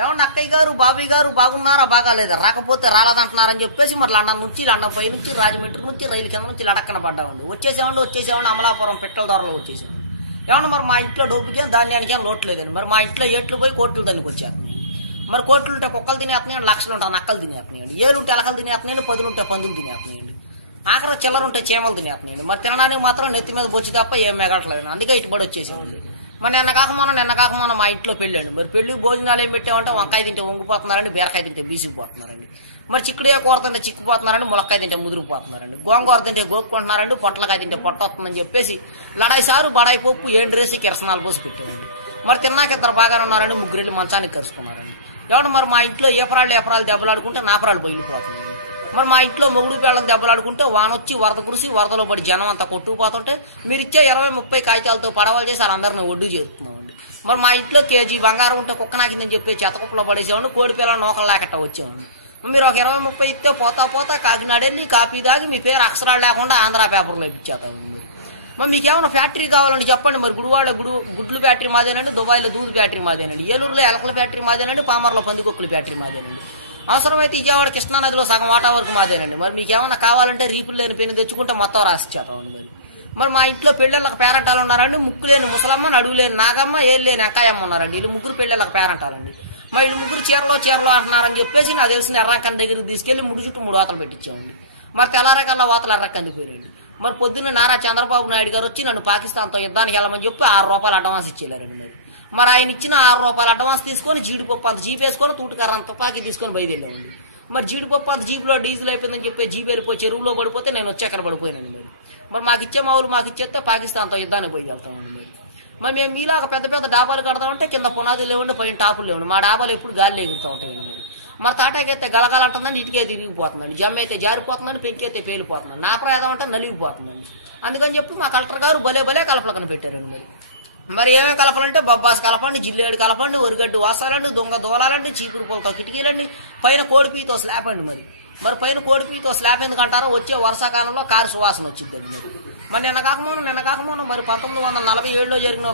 ఏమన్నా అక్కయ్య గారు బాబాయ్ గారు బాగున్నారా బాగాలేదా రాకపోతే రాలేదంటున్నారని చెప్పేసి మరి లండన్ నుంచి లండన్ పై నుంచి రాజమండ్రి నుంచి రైలు కింద నుంచి లడక్కన పడ్డామండి. వచ్చేసేవాడి అమలాపురం పెట్రోల్ ధరలో వచ్చేసాం. ఏమన్నా మరి మా ఇంట్లో డబ్బుకి ధాన్యానికి ఏం లోటు లేదండి. మరి మా ఇంట్లో ఏట్లు పోయి కోట్లు దానికి వచ్చారు. మరి కోట్లు ఉంటే కుక్కలు తినేస్తున్నాయండి, లక్షలు ఉంటాయి నక్కలు తినేస్తున్నాయండి, ఏలుంటే ఎలకలు తినేస్తున్నాయండి, పదులుంటే పందులు తినేస్తున్నాయండి, ఆఖరి చిల్లర ఉంటే చీమలు తినేస్తున్నాయండి. మరి తినడానికి మాత్రం నెత్తి మీద బొచ్చి తప్ప ఏం మెగట్లేదు. అందుకే ఇటుబడి వచ్చేసామండి. మరి నిన్న కాక మా ఇంట్లో పెళ్ళండి. మరి పెళ్లి భోజనాలు ఏం పెట్టామంటే వంకాయ తింటే వంగిపోతున్నారండి, బీరకాయ తింటే బీసిపోతున్నారండి, మరి చిక్కుడుగా కూర తింటే చిక్కుపోతున్నారండి, ములక్కాయ తింటే ముదిరిపోతున్నారండి, గోంగూర తింటే గోక్కుంటున్నారండి, పొట్లకాయ తింటే పొట్ట వస్తుందని చెప్పేసి లడాయి సారు బడాయి పప్పు ఏండ్రేసి కిరసనాలు పోసి పెట్టారండి. మరి తిన్నాక ఇద్దరు బాగానే ఉన్నారండి, ముగ్గురు మంచానికి కలుసుకున్నారండి. ఎవడు మరి మా ఇంట్లో ఏపరాళ్ళు దెబ్బలాడుకుంటే నాపరాలు బయలుపోతుంది. మరి మా ఇంట్లో మొగుడు పిల్లలు దెబ్బలాడుకుంటే వానొచ్చి వరద కురిసి వరదలో పడి జనం అంతా కొట్టుకుపోతుంటే మీరు ఇచ్చే 20-30 కాగితాలతో పడవలు చేసి వాళ్ళందరినీ ఒడ్డు చేస్తున్నామండి. మరి మా ఇంట్లో కేజీ బంగారం ఉంటే కుక్క నాకిందని చెప్పి చెత్తకుప్పలో పడేసేవాడిని, కోడి పిల్లలు నోకలు లేకట్ట వచ్చేవాడిని. మీరు ఒక 20-30 ఇస్తే పోతా కాకినాడ వెళ్ళి కాపీ దాగి మీ పేరు అక్షరాలు లేకుండా ఆంధ్ర పేపర్లో ఇచ్చేస్తాం. మరి మీకు ఏమైనా ఫ్యాక్టరీ కావాలంటే చెప్పండి. మరి గుడివాడ గుడ్లు ఫ్యాక్టరీ మాదేనండి, దుబాయ్లో దూద్ ఫ్యాక్టరీ మాదేనండి, ఏలూరులో ఎలకల ఫ్యాక్టరీ మాదేనండి, పామర్లో పందికొక్కుల ఫ్యాక్టరీ మాదేనండి, అవసరమైతే విజయవాడ కృష్ణానదిలో సగం ఆటా వరకు మాదేనండి. మరి మీకు ఏమైనా కావాలంటే రీపులు లేని పెన్ను తెచ్చుకుంటే మొత్తం రాసిచ్చేస్తామండి. మరి మా ఇంట్లో పెళ్ళిళ్ళకి పేరంటాలు ఉన్నారండి, ముక్కు లేని ముసలమ్మ, నడువు లేని నాగమ్మ, ఏళ్ళు లేని అక్కాయమ్మ ఉన్నారండి. వీళ్ళు ముగ్గురు పెళ్ళిళ్ళకి పేరంటాలండి. మా వీళ్ళు ముగ్గురు చీరలో అంటున్నారని చెప్పేసి నాకు తెలిసిన ఎర్రకంద దగ్గరికి తీసుకెళ్లి ముడి చుట్టూ 3 వాతలు పెట్టించామండి. మరి తెల్లారకల్లా వాతలు ఎర్రకంది పోయారండి. మరి పొద్దున్న నారా చంద్రబాబు నాయుడు గారు వచ్చి నన్ను పాకిస్తాన్తో యుద్ధానికి వెళ్ళమని చెప్పి 6 రూపాయలు అడ్వాన్స్ ఇచ్చేయారండి. మరి ఆయన ఇచ్చిన 6 రూపాయలు అడ్వాన్స్ తీసుకొని జీడిపప్పు అంత జీప్ వేసుకొని తూటుకార అంత తుపాకీ తీసుకొని బయలుదేరామండి. మరి జీడిపప్పు అంత జీపులో డీజిల్ అయిపోయిందని చెప్పి జీప్ వెళ్ళిపోయి చెరువులో పడిపోతే నేను వచ్చి అక్కడ పడిపోయానండి. మరి మాకు ఇచ్చే మా ఊరు మాకు ఇచ్చేస్తే పాకిస్తాన్తో యుద్ధానికి పోయి వెళ్తామండి. మరి మేము మీలాగా పెద్ద డాబాలు కడతామంటే కింద పునాదులు లేవండి, పైన టాపులు లేవండి. మా డాబాలు ఎప్పుడు గాలి ఎగురుతూ ఉంటాయండి. మరి తాటాకైతే గలగలంటుందండి, ఇటుకే తిరిగిపోతుందండి, జమ్మ అయితే జారిపోతుందండి, పెంకైతే పేలిపోతుందండి, నా ప్రయాదం అంటే నలిగిపోతుందండి. అందుకని చెప్పి మా కలెక్టర్ గారు భలే కలపలకని పెట్టారండి. మరి ఏమేమి కలపాలంటే బొబ్బాస్ కలపండి, జిల్లేడు కలపండి, ఒరిగడ్డు వాసాలండి, దొంగ దోలాలండి, చీపురు పూలతో కిటికీలండి, పైన కోడిపీతో స్లాబ్ అండి. మరి పైన కోడిపీతో స్లాబ్ ఎందుకంటారో వచ్చే వర్షాకాలంలో కారు సువాసన వచ్చిందండి. మరి నిన్న కాకమోన మరి 1947లో జరిగిన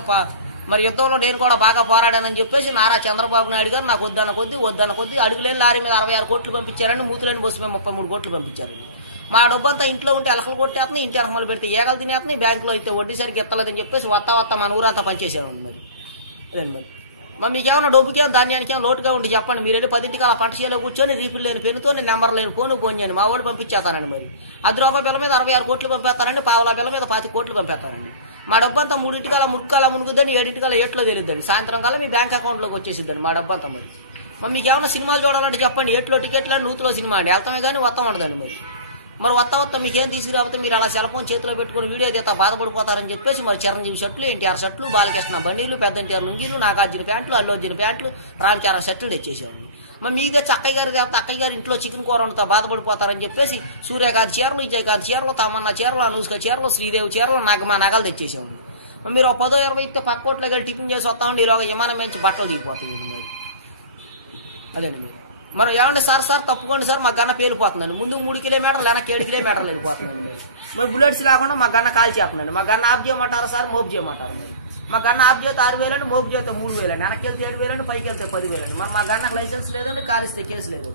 మరి యుద్ధంలో నేను కూడా బాగా పోరాడానని చెప్పేసి నారా చంద్రబాబు నాయుడు గారు నాకు వద్దన్న కొద్ది అడుగులేని లారీ మీద 66 కోట్లు పంపించారండి, మూతులేని బస్సు మీద 33 కోట్లు పంపించారండి. మా డబ్బంతా ఇంట్లో ఉంటే ఎలకలు కొట్టేస్తున్నాయి, ఇంటి ఎలకలు పెడితే ఏగలు తినేస్తున్నాయి, బ్యాంకులో అయితే వడ్డీ సరికి ఎత్తలేదని చెప్పేసి వత్తా మన ఊరంతా పనిచేసేవాడు. మరి మీకేమైనా డబ్బుకేం ధాన్యానికేం లోటుగా ఉండి చెప్పండి. మీరు వెళ్ళి 10ంటికి అలా పంట చేలో కూర్చొని రీపులు లేని పెన్నుతో నెంబర్ లేని ఫోన్ చేయని మా వాడు పంపించేస్తారండి. మరి ₹10 బిల్ల మీద 66 కోట్లు పంపేస్తారండి, పావలా బిల్ల మీద 25 కోట్లు పంపేస్తారండి. మా డబ్బంతా 3ంటికి అలా మునుగుద్దండి, 7ంటికి అలా ఏట్లో తెలియద్దండి, సాయంత్రం కల్లా మీ బ్యాంక్ అకౌంట్లోకి వచ్చేసిద్దండి మా డబ్బంతా. మరి మీకు ఏమైనా సినిమాలు చూడాలంటే చెప్పండి, ఏట్లో టికెట్లు నూతులో సినిమా అండి, వెళ్తామే కానీ వత్తం ఉండదండి. మరి వత్త మీకేం తీసుకురాకపోతే మీరు అలా సెల్ ఫోన్ చేతిలో పెట్టుకుని వీడియో తీస్తా బాధపడిపోతారని చెప్పేసి మరి చిరంజీవి షర్ట్లు, ఎన్టీఆర్ షర్ట్లు, బాలకృష్ణ బండిలు, పెద్ద ఎన్టీఆర్ లుంగీలు, నాగార్జున ప్యాంట్లు, అల్లు అర్జున ప్యాంట్లు, రామ్ చరణ్ షర్ట్లు తెచ్చేసామండి. మరి మీదే అక్కయ్య గారు తేస్తే అక్కయ్య గారు ఇంట్లో చికెన్ కూర వండుతా బాధపడిపోతారని చెప్పేసి సూర్యకాంత్ చీరలు, విజయకాంత్ చీరలు, తమన్నా చీరలు, అనుష్క చీరలు, శ్రీదేవి చీరలు, మా నగలు తెచ్చేసామండి. మీరు 10-20 ఇస్తే పక్క కోట్లో వెళ్ళి టిఫిన్ చేసి వస్తామండి, ఈరోజు విమానం మంచి బట్టలు దిగిపోతాయి. అదేండి. మరి ఏమంటే సార్ తప్పుకోండి సార్ మా గన్న పేలిపోతుందండి, ముందు 3 కిలోమీటర్లు వెనక్కి 7 కిలోమీటర్లు వెళ్ళిపోతుందండి. మరి బుల్లెట్స్ లేకుండా మా గన్న కాల్ చేస్తుందండి. మా గన్న ఆఫ్ చేయమంటారా సార్, మోపు చేయమంటారు. మా గన్న ఆఫ్ చేస్తే 6,000 అండి, మోపు చేస్తే 3,000 అండి, వెనక్కి వెళ్తే 7,000 అండి, పైకి వెళ్తే 10,000 అండి. మరి మా గన్నకు లైసెన్స్ లేదండి, కాలిస్తే కేసు లేదు.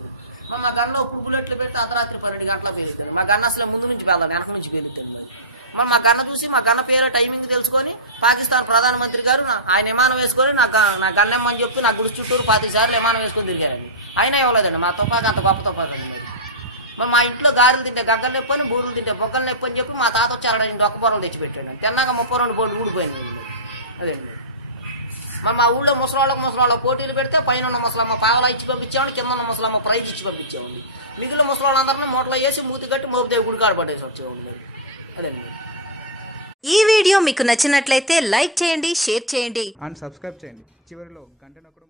మా గన్నలో ఇప్పుడు బుల్లెట్లు పెడితే అర్ధరాత్రి 12 గంటలకు పేలుతుంది. మా గన్న అసలు ముందు నుంచి వెళ్దాం, వెనక నుంచి పేలుతుంది. మరి మా గన్న చూసి మా గన్న పేరు టైమింగ్ తెలుసుకొని పాకిస్తాన్ ప్రధానమంత్రి గారు ఆయన విమానం వేసుకొని నా గన్నెమ్మని చెప్పి నా గుడి చుట్టూరు 25 సార్లు విమానం వేసుకొని తిరిగారండి. అయినా ఇవ్వలేదండి, మా తుపాకి అంత గొప్ప తుపాకి అండి. మరి మా ఇంట్లో గారెలు తింటే గగ్గలు నొప్పని, బూరులు తింటే బొగ్గలు నొప్పని చెప్పి మా తాత వచ్చి 60 ఒక్క బొర్రలు తెచ్చిపెట్టాడు. తిన్నాక 32 కోట్లు ఊడిపోయినాయి. అదేండి. మరి మా ఊళ్ళో ముసలాళ్ళకు పోటీలు పెడితే పైన ఉన్న ముసలమ్మ పావలా ఇచ్చి పంపించామండి, కింద ఉన్న ముసలమ్మ ప్రైజ్ ఇచ్చి పంపించామండి. మిగిలిన ముసలాళ్ళందరినీ మూటలో వేసి మూతి కట్టి మోపుదేవి గుడికాడ పట్టేసి వచ్చేవాళ్ళు. మరి అదేండి. ఈ వీడియో మీకు నచ్చినట్లయితే లైక్ చేయండి, షేర్ చేయండి అండ్ సబ్స్క్రైబ్ చేయండి. చివరిలో గంట నొక్కడం